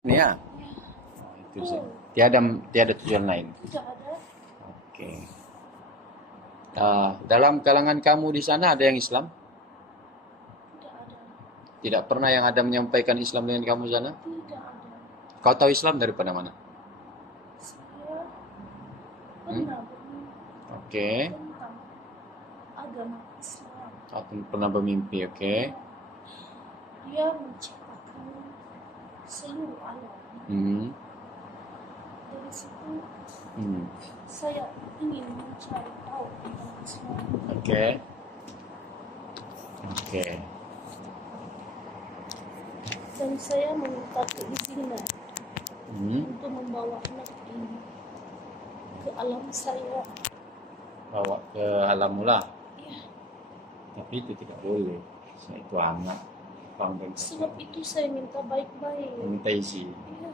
Ya, itu sih. Tiada tiada tujuan lain. Tidak ada. Oke. Dalam kalangan kamu di sana ada yang Islam? Tidak ada. Tidak pernah yang ada menyampaikan Islam dengan kamu di sana? Tidak ada. Kau tahu Islam daripada mana? Saya pernah Oke. tentang agama Islam. Kau pernah bermimpi, oke. Dia menciptakan seluruh alam. Dari situ saya ingin mencari tahu tentang Islam. Oke. Oke. Dan saya meminta keizinan untuk membawa anak ini ke alam saya. Bawa ke alam mula. Ya, Tapi itu tidak boleh. Itu anak. sebab itu saya minta baik-baik. Minta isi. Ya,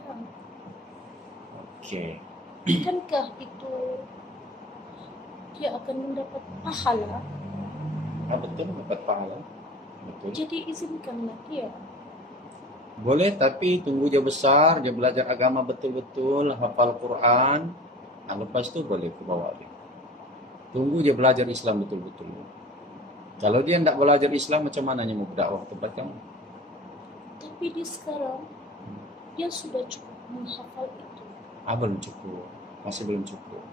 Oke. bukankah itu dia akan mendapat pahala? Betul, dapat pahala. Betul. Jadi izinkanlah dia. Boleh, tapi tunggu dia besar, dia belajar agama betul-betul, hafal Quran. Lepas itu boleh ke bawah dia. Tunggu dia belajar Islam betul-betul. Kalau dia tidak belajar Islam, macam mana dia mau berdakwah tempat kamu? Tapi di sekarang dia sudah cukup menghafal itu. Belum cukup. Masih belum cukup.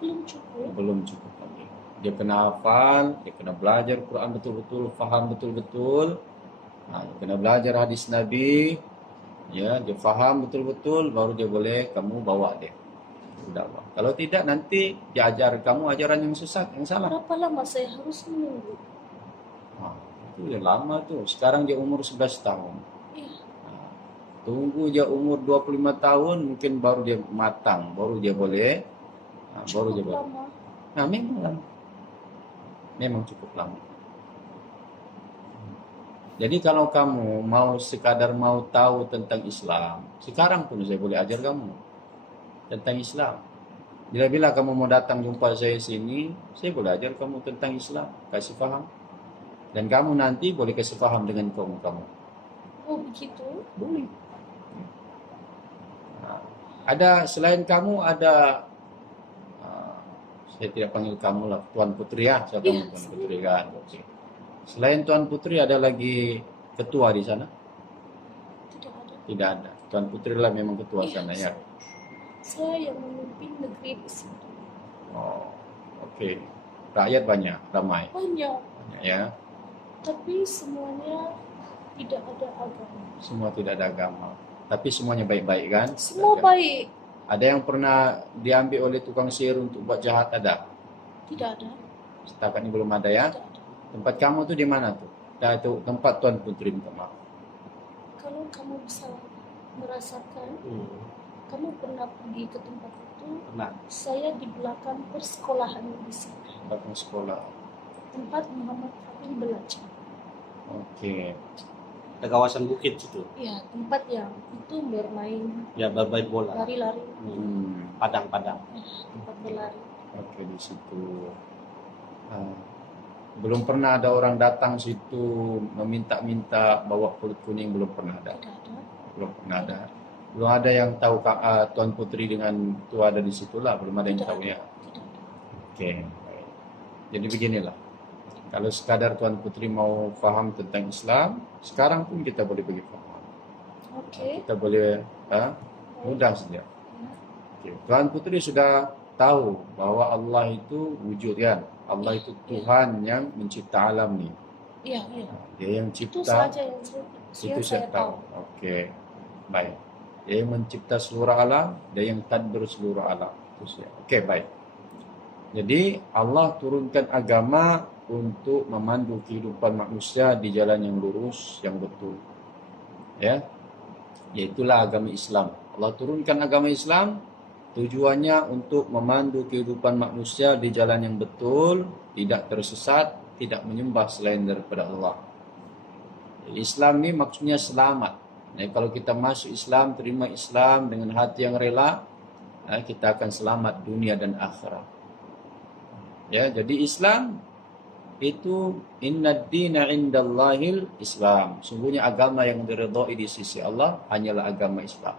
Belum cukup. Belum cukup lagi. Dia kena hafal, dia kena belajar Quran betul-betul, faham betul-betul. Dia kena belajar hadis Nabi, ya, dia faham betul-betul, baru dia boleh kamu bawa dia berdakwah. Kalau tidak, nanti dia ajar kamu ajaran yang sesat, yang salah. Berapa lama saya harus menunggu? Itu udah lama tuh. Sekarang dia umur 11 tahun. Ya, Tunggu dia umur 25 tahun, mungkin baru dia matang, baru dia boleh. Baru dia boleh. lama. Memang lama. Memang cukup lama. Jadi kalau kamu mau sekadar mau tahu tentang Islam, sekarang pun saya boleh ajar kamu tentang Islam. Bila-bila kamu mau datang jumpa saya sini, saya boleh ajar kamu tentang Islam, kasih paham. Dan kamu nanti boleh kasih paham dengan kamu. Oh begitu? Boleh. Ada selain kamu ada, saya tidak panggil kamu lah, Tuan Putri ya, saya panggil Tuan Putri kan. Selain Tuan Putri ada lagi ketua di sana? Tidak ada. Tidak ada. Tuan Putri lah memang ketua sana ya. Saya yang memimpin negeri di situ. Oh, oke. Rakyat banyak, ramai. Banyak. Banyak ya. Tapi semuanya tidak ada agama. Semua tidak ada agama. Tapi semuanya baik-baik kan? Semua baik. Ada yang pernah diambil oleh tukang sihir untuk buat jahat ada? Tidak ada. Setakat ini belum ada ya? Tidak ada. Tempat kamu tuh di mana tuh? Itu tempat Tuan Putri minta maaf. Kalau kamu bisa merasakan, kamu pernah pergi ke tempat itu? Pernah. Saya di belakang persekolahan di sana. Belakang sekolah. Tempat Muhammad Fatih belajar. Oke. Ada kawasan bukit situ. Ya, tempat yang itu bermain Ya, bermain bola. lari-lari. Padang-padang. Tempat berlari. Oke, di situ. Belum pernah ada orang datang situ meminta-minta bawa kulit kuning, belum pernah ada. Tidak ada. Belum pernah ada. Belum ada yang tahu Tuan Putri dengan tua ada di situlah, belum ada yang Tidak tahu ada. ya. Tidak ada. Oke. Jadi beginilah. Kalau sekadar Tuan Putri mau paham tentang Islam, sekarang pun kita boleh bagi paham. Oke. Kita boleh mudah saja. Oke. Tuan Putri sudah tahu bahwa Allah itu wujud kan. Allah itu Tuhan yang mencipta alam nih. Iya, iya. Dia yang Itu cipta. saja yang Itu saya tahu. Oke. Baik. Dia yang mencipta seluruh alam, dia yang tadbir seluruh alam. Itu saja. Oke, baik. Jadi Allah turunkan agama untuk memandu kehidupan manusia di jalan yang lurus, yang betul. Ya. Yaitulah agama Islam. Allah turunkan agama Islam tujuannya untuk memandu kehidupan manusia di jalan yang betul, tidak tersesat, tidak menyembah selain daripada Allah. Islam ini maksudnya selamat. Nah, kalau kita masuk Islam, terima Islam dengan hati yang rela, kita akan selamat dunia dan akhirat. Ya, jadi Islam itu innad dina indallahil Islam. Sungguhnya agama yang diridhai di sisi Allah hanyalah agama Islam.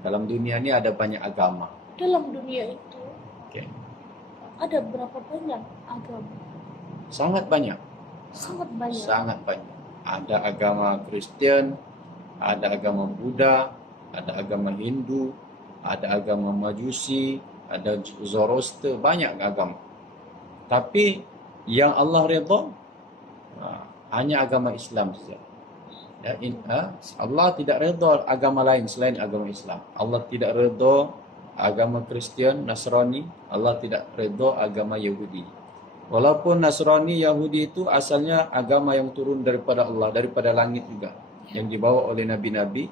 Dalam dunia ini ada banyak agama. Dalam dunia itu Oke. ada berapa banyak agama? Sangat banyak. Sangat banyak. Sangat banyak. Ada agama Kristen, ada agama Buddha, ada agama Hindu, ada agama Majusi, ada Zoroaster, banyak agama. Tapi yang Allah redha hanya agama Islam saja. Ya, Allah tidak redha agama lain selain agama Islam. Allah tidak redha agama Kristen, Nasrani. Allah tidak redha agama Yahudi. Walaupun Nasrani, Yahudi itu asalnya agama yang turun daripada Allah, daripada langit juga, yang dibawa oleh nabi-nabi,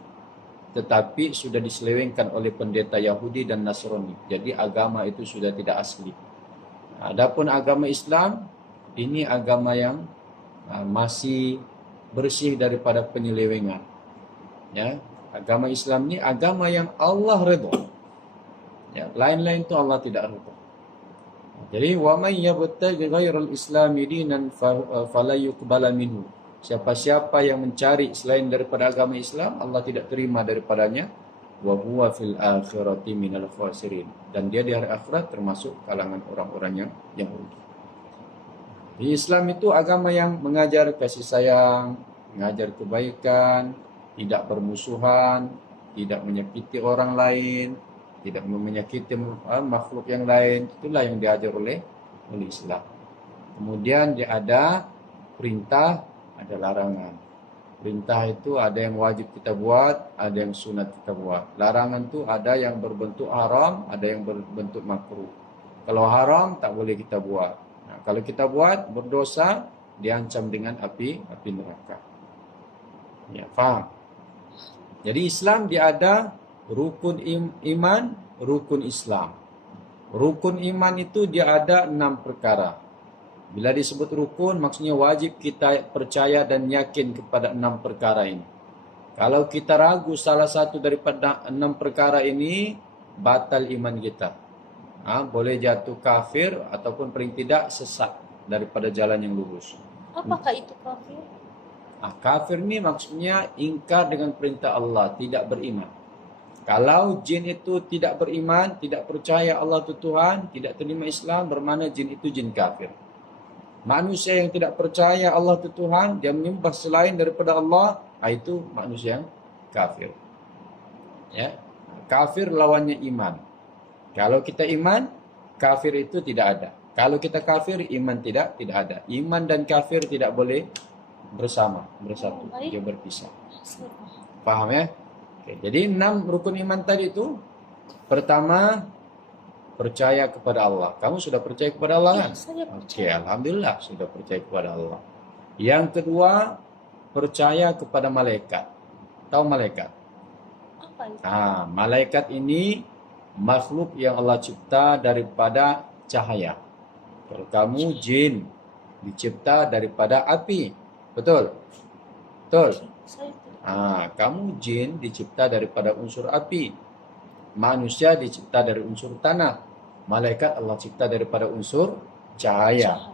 tetapi sudah diselewengkan oleh pendeta Yahudi dan Nasrani. Jadi agama itu sudah tidak asli. Adapun agama Islam, ini agama yang masih bersih daripada penyelewengan. Ya, agama Islam ini agama yang Allah redha. Ya, lain-lain itu Allah tidak redha. Jadi wa may yabtaghi ghairal islami dinan fala yuqbala minhu. Siapa-siapa yang mencari selain daripada agama Islam, Allah tidak terima daripadanya. Wa huwa fil akhirati minal khasirin. Dan dia di hari akhirat termasuk kalangan orang-orang yang rugi. Islam itu agama yang mengajar kasih sayang, mengajar kebaikan, tidak bermusuhan, tidak menyakiti orang lain, tidak menyakiti makhluk yang lain. Itulah yang diajar oleh Islam. Kemudian dia ada perintah, ada larangan. Perintah itu ada yang wajib kita buat, ada yang sunat kita buat. Larangan itu ada yang berbentuk haram, ada yang berbentuk makruh. Kalau haram tak boleh kita buat. Nah, kalau kita buat berdosa, diancam dengan api neraka. Ya, faham? Jadi Islam dia ada rukun iman, rukun Islam. Rukun iman itu dia ada 6 perkara. Bila disebut rukun, maksudnya wajib kita percaya dan yakin kepada 6 perkara ini. Kalau kita ragu salah satu daripada 6 perkara ini, batal iman kita. Boleh jatuh kafir ataupun paling tidak sesat daripada jalan yang lurus. Apakah itu kafir? Kafir ini maksudnya ingkar dengan perintah Allah, tidak beriman. Kalau jin itu tidak beriman, tidak percaya Allah itu Tuhan, tidak terima Islam, bermakna jin itu jin kafir. Manusia yang tidak percaya Allah itu Tuhan, dia menyembah selain daripada Allah, itu manusia yang kafir. Ya, kafir lawannya iman. Kalau kita iman, kafir itu tidak ada. Kalau kita kafir, iman tidak ada. Iman dan kafir tidak boleh bersatu, dia berpisah. Paham ya? Oke, jadi 6 rukun iman tadi itu, pertama, percaya kepada Allah. Kamu sudah percaya kepada Allah kan? Oke, alhamdulillah sudah percaya kepada Allah. Yang kedua, percaya kepada malaikat. Tahu malaikat? Apa itu? Malaikat ini makhluk yang Allah cipta daripada cahaya. Kalau kamu jin dicipta daripada api. Betul? Betul? Kamu jin dicipta daripada unsur api. Manusia dicipta dari unsur tanah. Malaikat Allah cipta daripada unsur cahaya.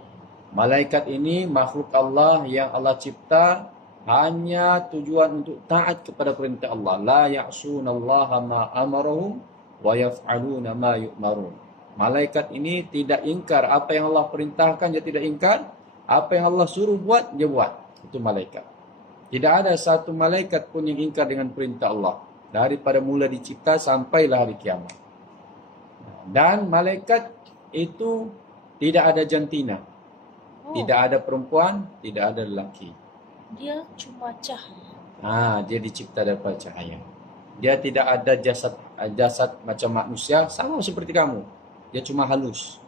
Malaikat ini makhluk Allah yang Allah cipta hanya tujuan untuk taat kepada perintah Allah. La ya'sunallaha ma amarahum wa yaf'aluna ma yu'marun. Malaikat ini tidak ingkar apa yang Allah perintahkan, dia tidak ingkar. Apa yang Allah suruh buat, dia buat. Itu malaikat. Tidak ada satu malaikat pun yang ingkar dengan perintah Allah. Daripada mula dicipta sampailah hari kiamat. Dan malaikat itu tidak ada jantina. Tidak ada perempuan, tidak ada lelaki. Dia cuma cahaya. Dia dicipta daripada cahaya. Dia tidak ada jasad macam manusia, sama seperti kamu. Dia cuma halus.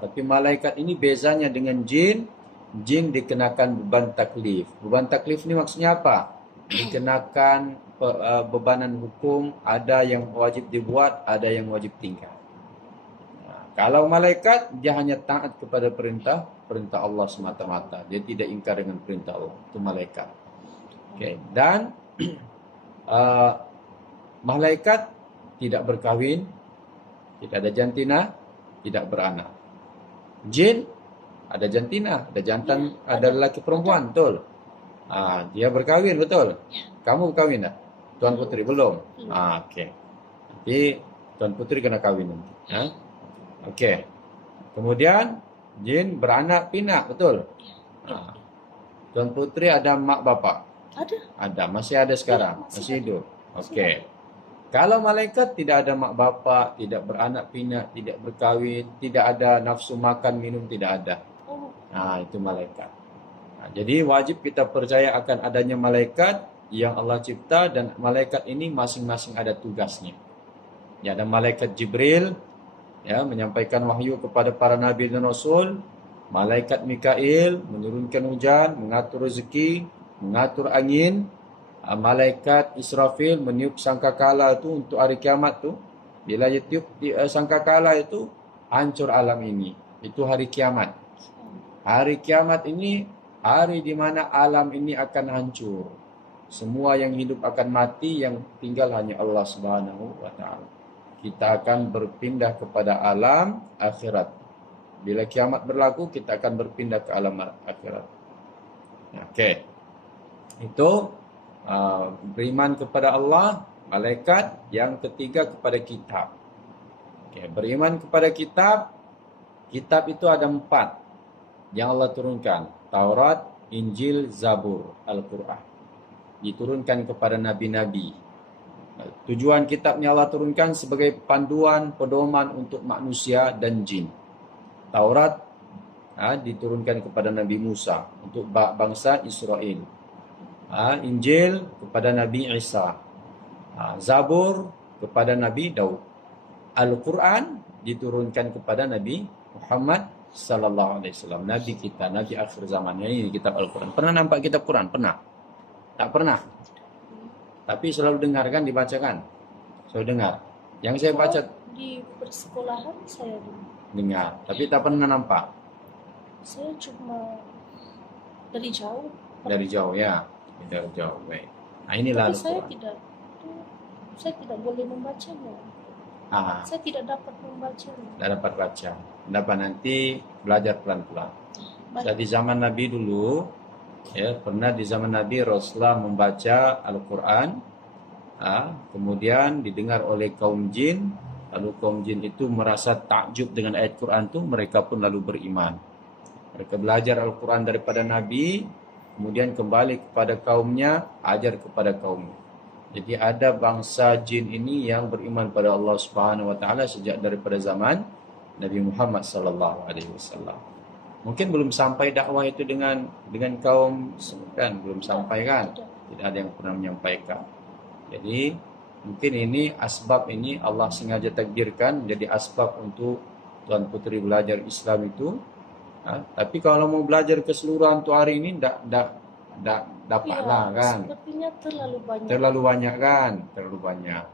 Tapi malaikat ini bezanya dengan jin. Jin dikenakan beban taklif. Beban taklif ini maksudnya apa? Dikenakan bebanan hukum, ada yang wajib dibuat, ada yang wajib tinggal. Kalau malaikat, dia hanya taat kepada perintah Allah semata-mata. Dia tidak ingkar dengan perintah Allah. Itu malaikat. Okay. Dan malaikat tidak berkahwin, tidak ada jantina, tidak beranak. Jin ada jantina, ada jantan, Ya, ada lelaki perempuan, betul. Dia berkawin, betul. Kamu berkawin tak? Tuan Putri belum. Belum. Oke. Nanti Tuan Putri kena kawin nanti. Oke. Kemudian jin beranak pinak, betul. Ya. Tuan Putri ada mak bapak? Ada. Masih ada sekarang, Ya, masih masih ada. hidup. Masih Oke. Kalau malaikat tidak ada mak bapak, tidak beranak pinak, tidak berkawin, tidak ada nafsu makan minum, tidak ada. Oh, Itu malaikat. Jadi wajib kita percaya akan adanya malaikat yang Allah cipta, dan malaikat ini masing-masing ada tugasnya. Ya, ada malaikat Jibril ya menyampaikan wahyu kepada para nabi dan rasul, malaikat Mikail menurunkan hujan, mengatur rezeki, mengatur angin, malaikat Israfil meniup sangkakala itu untuk hari kiamat tu. Bila dia tiup sangkakala itu, hancur alam ini. Itu hari kiamat. Hari kiamat ini hari di mana alam ini akan hancur. Semua yang hidup akan mati, yang tinggal hanya Allah Subhanahu wa taala. Kita akan berpindah kepada alam akhirat. Bila kiamat berlaku, kita akan berpindah ke alam akhirat. Oke. Itu beriman kepada Allah, malaikat. Yang ketiga kepada kitab. Oke, beriman kepada kitab. Kitab itu ada 4 yang Allah turunkan. Taurat, Injil, Zabur, Al-Quran. Diturunkan kepada nabi-nabi. Tujuan kitabnya Allah turunkan sebagai panduan, pedoman untuk manusia dan jin. Taurat diturunkan kepada Nabi Musa untuk bangsa Israel. Injil kepada Nabi Isa. Zabur kepada Nabi Daud. Al-Quran diturunkan kepada Nabi Muhammad sallallahu alaihi wasallam, nabi kita, nabi akhir zaman. Ini kitab Al-Quran. Pernah nampak kitab Quran? Pernah? Tak pernah. Tapi selalu dengarkan, dibacakan. Selalu dengar. Yang saya baca di persekolahan saya dengar, tapi tak pernah nampak. Saya cuma dari jauh. Dari jauh ya. Dari jauh. Baik. Inilah Tapi saya Al-Quran. tidak boleh membacanya. Saya tidak dapat membacanya. Tidak dapat baca. Dapat nanti belajar pelan-pelan. Jadi zaman Nabi dulu, ya, pernah di zaman Nabi Rasulullah membaca Al-Quran, kemudian didengar oleh kaum jin, lalu kaum jin itu merasa takjub dengan ayat Quran itu, mereka pun lalu beriman. Mereka belajar Al-Quran daripada Nabi, kemudian kembali kepada kaumnya, ajar kepada kaumnya. Jadi ada bangsa jin ini yang beriman pada Allah Subhanahu wa taala sejak daripada zaman Nabi Muhammad sallallahu alaihi wasallam. Mungkin belum sampai dakwah itu dengan kaum kan, belum sampai kan? Tidak ada yang pernah menyampaikan. Jadi mungkin ini asbab ini Allah sengaja takdirkan menjadi asbab untuk tuan putri belajar Islam itu. Tapi kalau mau belajar keseluruhan untuk hari ini tidak dapatlah kan. Sepertinya terlalu banyak. Terlalu banyak kan? Terlalu banyak.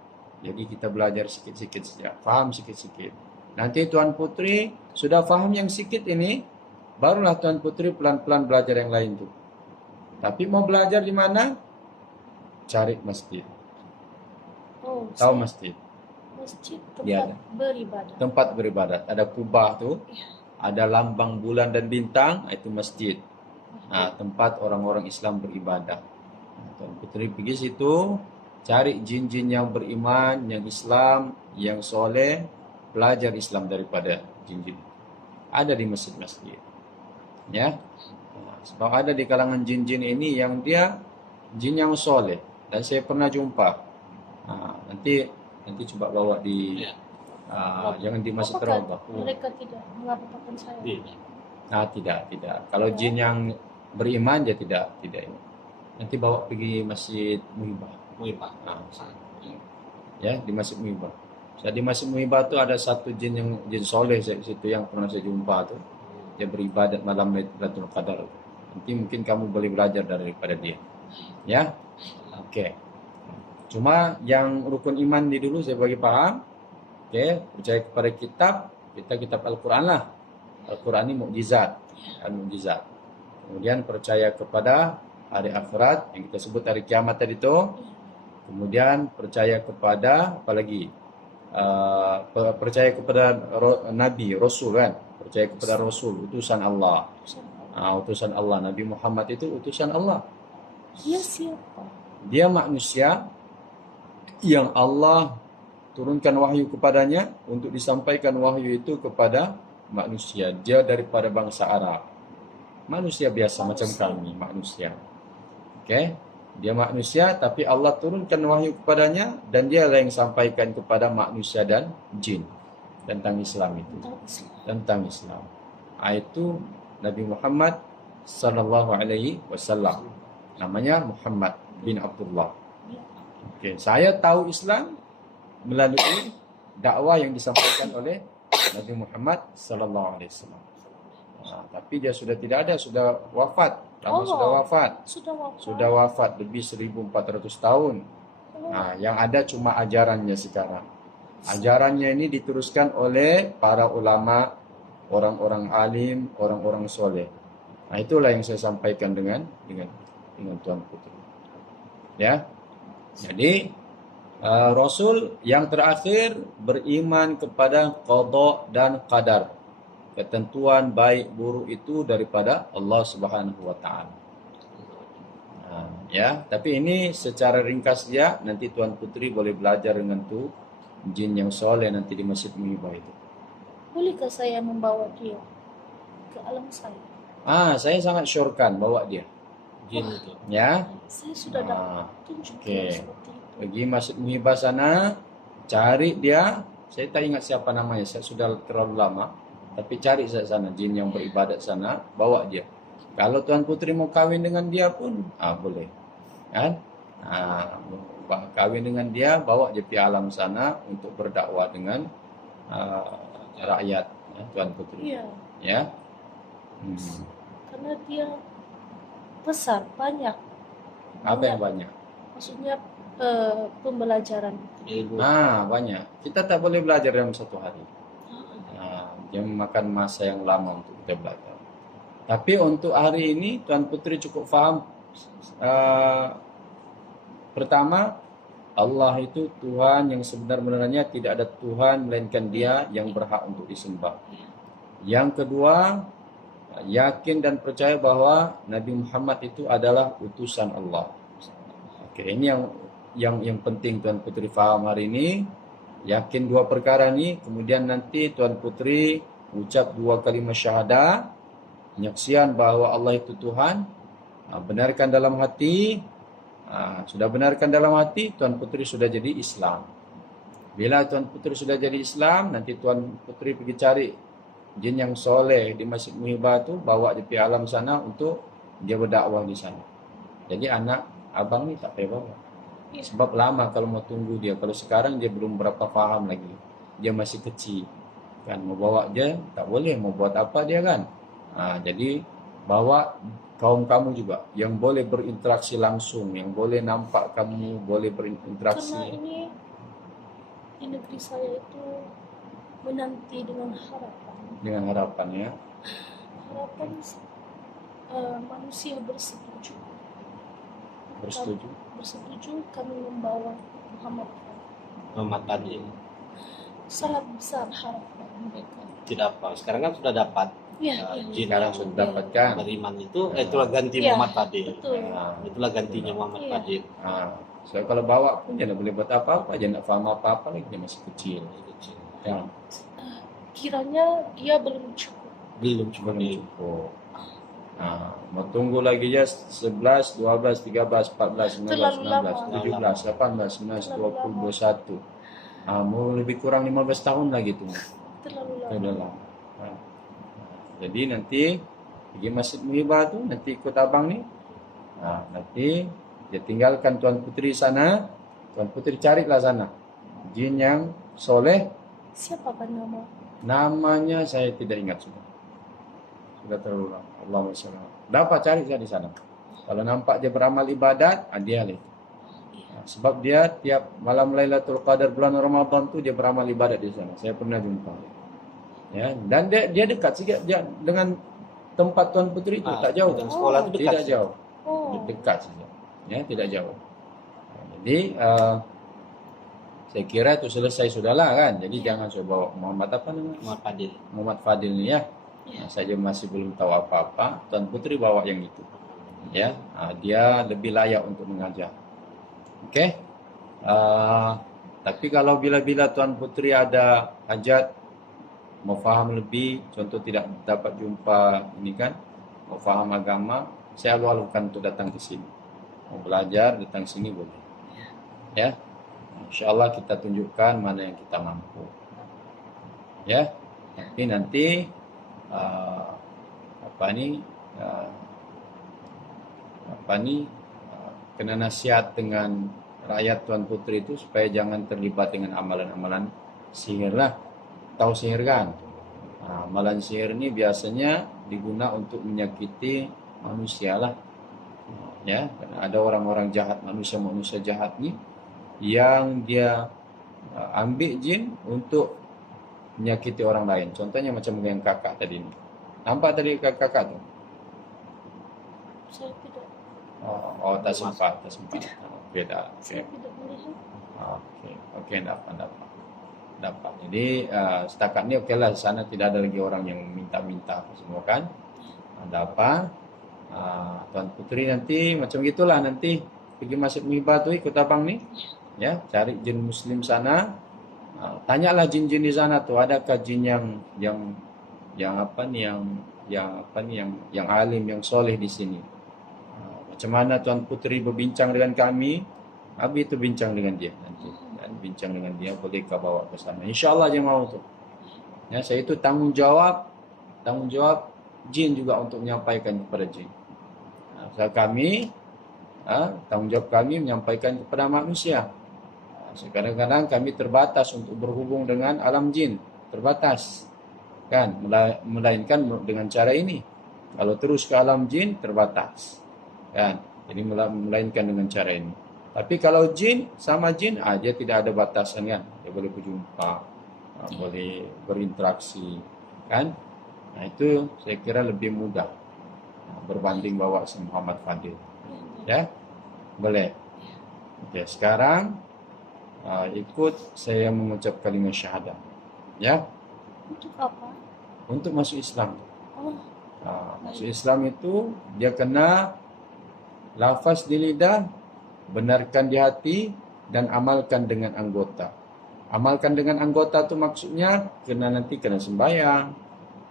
Jadi kita belajar sikit-sikit saja, faham sikit-sikit. Nanti tuan putri sudah faham yang sikit ini, barulah tuan putri pelan-pelan belajar yang lain tuh. Tapi mau belajar di mana? Cari masjid. Tahu masjid? Masjid Ya, tempat beribadah. Tempat beribadat. Ada kubah tuh. Ada lambang bulan dan bintang, itu masjid. Tempat orang-orang Islam beribadah. Tuan putri pergi situ, cari jin-jin yang beriman, yang Islam, yang soleh, belajar Islam daripada jin-jin. Ada di masjid-masjid. Ya. Sebab ada di kalangan jin-jin ini yang dia jin yang soleh, dan saya pernah jumpa. Nanti coba bawa di jangan di masjid Rawdah. Mereka tidak mengapakan saya. Tidak. Kalau jin yang beriman dia tidak ini. Nanti bawa pergi masjid Muhibah. Ya, di masjid Muhibah. Di masjid Muhibah tu ada satu jin soleh situ yang pernah saya jumpa tu. Dia beribadat malam Lailatul Qadar. Nanti mungkin kamu boleh belajar daripada dia. Ya. Oke. Cuma yang rukun iman di dulu saya bagi paham. Oke, percaya kepada kitab Al-Quran lah. Al-Quran ini mukjizat. Mukjizat. Kemudian percaya kepada hari akhirat yang kita sebut hari kiamat tadi itu. Kemudian percaya kepada apa lagi? percaya kepada Nabi, Rasul kan, percaya kepada Rasul, utusan Allah. Utusan Allah, Nabi Muhammad itu utusan Allah. Dia siapa? Dia manusia yang Allah turunkan wahyu kepadanya untuk disampaikan wahyu itu kepada manusia. Dia daripada bangsa Arab. Manusia biasa macam kami, manusia. Oke? Dia manusia tapi Allah turunkan wahyu kepadanya dan dia lah yang sampaikan kepada manusia dan jin tentang Islam itu. Tentang Islam. Itu Nabi Muhammad sallallahu alaihi wasallam. Namanya Muhammad bin Abdullah. Oke, saya tahu Islam melalui dakwah yang disampaikan oleh Nabi Muhammad sallallahu alaihi wasallam. Tapi dia sudah tidak ada, sudah wafat. Sudah wafat. Sudah wafat lebih 1400 tahun. Yang ada cuma ajarannya sekarang. Ajarannya ini diteruskan oleh para ulama, orang-orang alim, orang-orang soleh. Itulah yang saya sampaikan dengan Tuan Putri. Ya. Jadi Rasul yang terakhir beriman kepada qada dan qadar. Ketentuan baik buruk itu daripada Allah Subhanahu wa taala. Ya, tapi ini secara ringkas dia, nanti Tuan Putri boleh belajar dengan tu jin yang soleh nanti di Masjid Muhibah itu. Bolehkah saya membawa dia ke alam saya? Saya sangat syorkan bawa dia. Jin itu. Ya. Saya sudah dapat tunjuk Oke. seperti itu. Pergi Masjid Muhibah sana, cari dia. Saya tak ingat siapa namanya, saya sudah terlalu lama. Tapi cari saya sana, jin yang beribadat sana, bawa dia. Kalau Tuan Putri mau kawin dengan dia pun, boleh. Kan? Kawin dengan dia, bawa dia ke alam sana untuk berdakwah dengan rakyat, ya, Tuan Putri. Iya. Ya. Karena dia besar, banyak. Apa yang banyak? Maksudnya pembelajaran. Ilmu. Banyak. Kita tak boleh belajar dalam satu hari. Dia memakan masa yang lama untuk kita belajar. Tapi untuk hari ini Tuan Putri cukup faham. Pertama, Allah itu Tuhan yang sebenar-benarnya, tidak ada Tuhan melainkan Dia yang berhak untuk disembah. Yang kedua, yakin dan percaya bahwa Nabi Muhammad itu adalah utusan Allah. Oke, ini yang penting Tuan Putri faham hari ini. Yakin dua perkara ini, kemudian nanti Tuan Putri ucap 2 kalimat syahadah, penyaksian bahwa Allah itu Tuhan, benarkan dalam hati. Sudah benarkan dalam hati, Tuan Putri sudah jadi Islam. Bila Tuan Putri sudah jadi Islam, nanti Tuan Putri pergi cari jin yang soleh di Masjid Muhibah itu, bawa di alam sana untuk dia berdakwah di sana. Jadi anak abang ni tak payah bawa. Sebab lama kalau mau tunggu dia. Kalau sekarang dia belum berapa faham lagi. Dia masih kecil. Kan mau bawa dia tak boleh, mau buat apa dia kan. Jadi bawa kaum kamu juga yang boleh berinteraksi langsung, yang boleh nampak kamu, boleh berinteraksi. Karena ini di negeri saya itu menanti dengan harapan. Dengan harapan ya. Harapan manusia bersetuju. Bersetuju kami membawa Muhammad tadi. Sangat besar harapan mereka. Tidak apa. Sekarang kan sudah dapat. Jin Sekarang yang sudah dapatkan. beriman itu, itulah ganti Muhammad tadi. Betul. Itulah gantinya Muhammad tadi. So kalau bawa pun dia tak boleh buat apa-apa, dia nak faham apa-apa lagi, dia masih kecil. Ya. Kiranya dia belum cukup. Belum cukup. Mau tunggu lagi ya 11, 12, 13, 14, 15, 16, 17, 18, 19, 20, 21. Mau lebih kurang 15 tahun lagi tu. Terlalu lama. Jadi nanti pergi Masjid Muhibah tu, nanti ikut abang ni. Nanti dia tinggalkan Tuan Putri sana. Tuan Putri carilah sana jin yang soleh. Siapa kan nama? Namanya saya tidak ingat sudah terlalu lama. Allahumma shalli. Dapat cari saya di sana. Kalau nampak dia beramal ibadat, dia lah. Sebab dia tiap malam Lailatul Qadar bulan Ramadan tu dia beramal ibadat di sana. Saya pernah jumpa. Ya, dan dia dekat sikit dia dengan tempat Tuan Putri itu tak jauh. Sekolah itu dekat. Tidak jauh. Dekat saja. Ya, tidak jauh. Jadi Saya kira itu selesai sudahlah kan. Jadi jangan saya bawa Muhammad apa namanya? Muhammad Fadil. Muhammad Fadil nih ya. Nah, saya masih belum tahu apa-apa. Tuan Putri bawa yang itu. Ya, dia lebih layak untuk mengajar. Oke. Tapi kalau bila-bila Tuan Putri ada hajat mau faham lebih, contoh tidak dapat jumpa ini kan, mau faham agama, saya alu-alukan untuk datang ke sini. Mau belajar, datang sini boleh. Ya, insya Allah kita tunjukkan mana yang kita mampu. Ya, tapi nanti kena nasihat dengan rakyat Tuan Putri itu supaya jangan terlibat dengan amalan-amalan sihir lah. Tahu sihir kan? Amalan sihir ini biasanya diguna untuk menyakiti manusia lah. Ya, karena ada orang-orang jahat, manusia jahat nih yang dia ambil jin untuk menyakiti orang lain. Contohnya macam yang kakak tadi ini. Nampak tadi kakak tuh? Saya tidak. Oh, tak sempat. Beda. Saya tidak melihat. Oke, dapat. Jadi setakat ini oke lah, di sana tidak ada lagi orang yang minta-minta semua kan. Ada apa? Tuan Putri nanti macam gitulah, nanti pergi Masjid Muhibah tuh ikut abang nih. Ya, cari jin muslim sana. Tanyalah jin-jin di sana tuh, adakah jin yang alim, yang soleh di sini. Macam mana Tuan Putri berbincang dengan kami, Abi itu bincang dengan dia nanti. Dan bincang dengan dia, bolehkah bawa ke sana. InsyaAllah dia mau tuh. Ya, saya itu tanggung jawab jin juga untuk menyampaikan kepada jin. Kami, tanggung jawab kami menyampaikan kepada manusia. Kadang-kadang kami terbatas untuk berhubung dengan alam jin. Terbatas. Kan? Melainkan dengan cara ini. Kalau terus ke alam jin, terbatas. Kan? Jadi melainkan dengan cara ini. Tapi kalau jin sama jin, dia tidak ada batasan kan. Dia boleh berjumpa, boleh berinteraksi, kan? Nah itu saya kira lebih mudah berbanding bawa si Muhammad Fadil. Ya, boleh. Oke, sekarang ikut saya mengucap kalimat syahadah. Ya. Untuk apa? Untuk masuk Islam. Oh, Masuk Islam itu dia kena lafaz di lidah, benarkan di hati, dan amalkan dengan anggota. Amalkan dengan anggota itu maksudnya nanti kena sembahyang,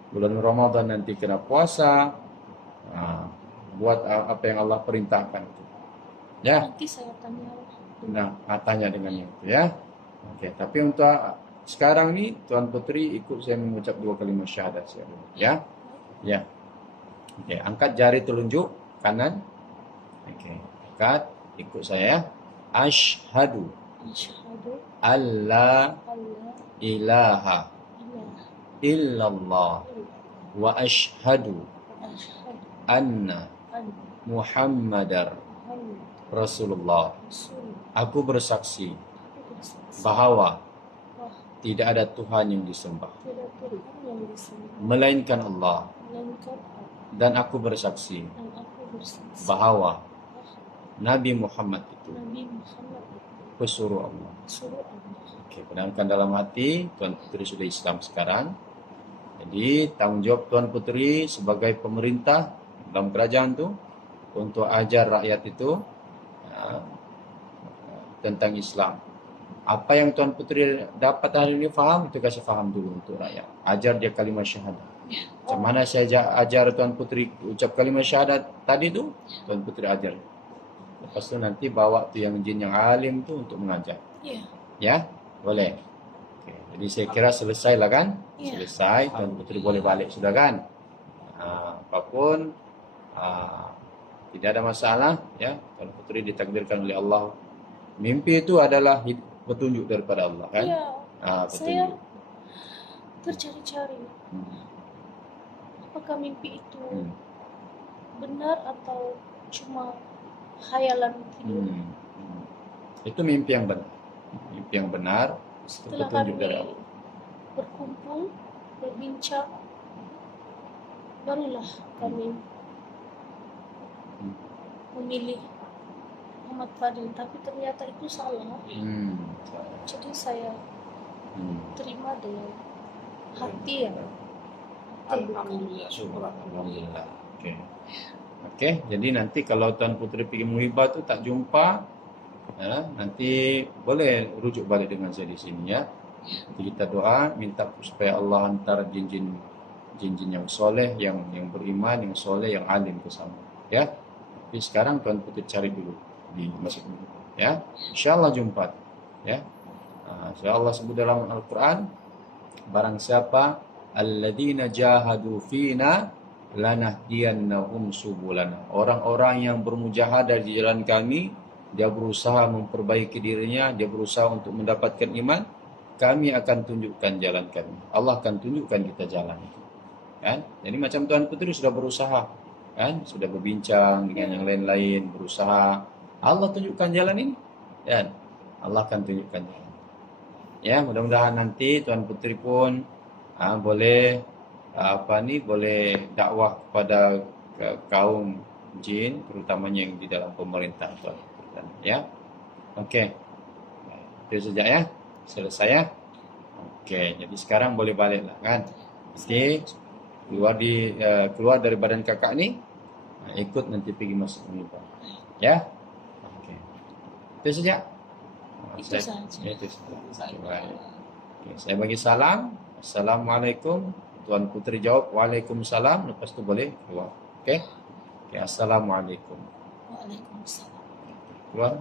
bulan Ramadan nanti kena puasa, buat apa yang Allah perintahkan. Ya. nanti saya tanya. Tanya dengan itu ya. Oke, tapi untuk sekarang nih Tuan Putri ikut saya mengucap 2 kalimat syahadat ya. Ya. Oke, angkat jari telunjuk kanan. Oke, angkat, ikut saya. Asyhadu alla ilaha illallah wa asyhadu anna Muhammadar Rasulullah. Aku bersaksi bahwa tidak ada Tuhan yang disembah melainkan Allah, dan aku bersaksi bahwa Nabi Muhammad itu pesuruh Allah. Oke, benarkan dalam hati Tuan Putri sudah Islam sekarang. Jadi tanggung jawab Tuan Putri sebagai pemerintah dalam kerajaan itu untuk ajar rakyat itu tentang Islam. Apa yang Tuan Putri dapat hari ini faham, itu kasih faham dulu untuk rakyat. Ajar dia kalimat syahadat. Macam mana saya ajar Tuan Putri ucap kalimat syahadat tadi tu, Tuan Putri ajar. Lepas tu nanti bawa tu yang jin yang alim tu untuk mengajar. Ya, boleh. Okay. Jadi saya kira selesai lah kan? Selesai, Tuan Putri boleh balik sudah kan? Apapun tidak ada masalah ya. Tuan Putri ditakdirkan oleh Allah. Mimpi itu adalah petunjuk daripada Allah kan? Saya tercari-cari. Apakah mimpi itu benar atau cuma khayalan tidur? Itu mimpi yang benar. Mimpi yang benar. Setelah petunjuk dari kami Allah. berkumpul, berbincang, barulah kami memilih Muhammad Fadil, tapi ternyata itu salah. Jadi saya terima dengan hati ya. Alhamdulillah, syukur. Alhamdulillah. Okey. Okey, jadi nanti kalau Tuan Puteri pergi Muhibah tu tak jumpa, nanti boleh rujuk balik dengan saya di sini ya. Jadi kita doa minta supaya Allah hantar jin-jin yang soleh, yang beriman, yang soleh, yang alim ke sana. Ya. Tapi sekarang Tuan Puteri cari dulu di masjid ini. Ya. InsyaAllah jumpa. Ya. InsyaAllah sebut dalam Al-Quran, barang siapa alladzina jahadu fina lanahdiyannahum subulana. Orang-orang yang bermujahadah di jalan kami, dia berusaha memperbaiki dirinya, dia berusaha untuk mendapatkan iman, kami akan tunjukkan jalan kami. Allah akan tunjukkan kita jalan itu. Kan? Jadi macam Tuan Puteri sudah berusaha, kan? Sudah berbincang dengan yang lain-lain, berusaha. Allah tunjukkan jalan ini. Dan Allah akan tunjukkan jalan. Ya, mudah-mudahan nanti Tuan Puteri pun boleh boleh dakwah kepada kaum jin, terutamanya yang di dalam pemerintah Tuan. Ya. Okey. Itu saja ya. Selesai ya. Okey, jadi sekarang boleh baliklah kan. Jadi keluar dari badan kakak ni, ikut nanti pergi masuk Muhibah. Ya. Okey. Itu saja. Itu saja. Itu saja. Baik. Okay, saya bagi salam. Assalamualaikum. Tuan Puteri jawab Waalaikumsalam. Lepas tu boleh keluar. Okey. Okay, Assalamualaikum. Waalaikumsalam. Keluar.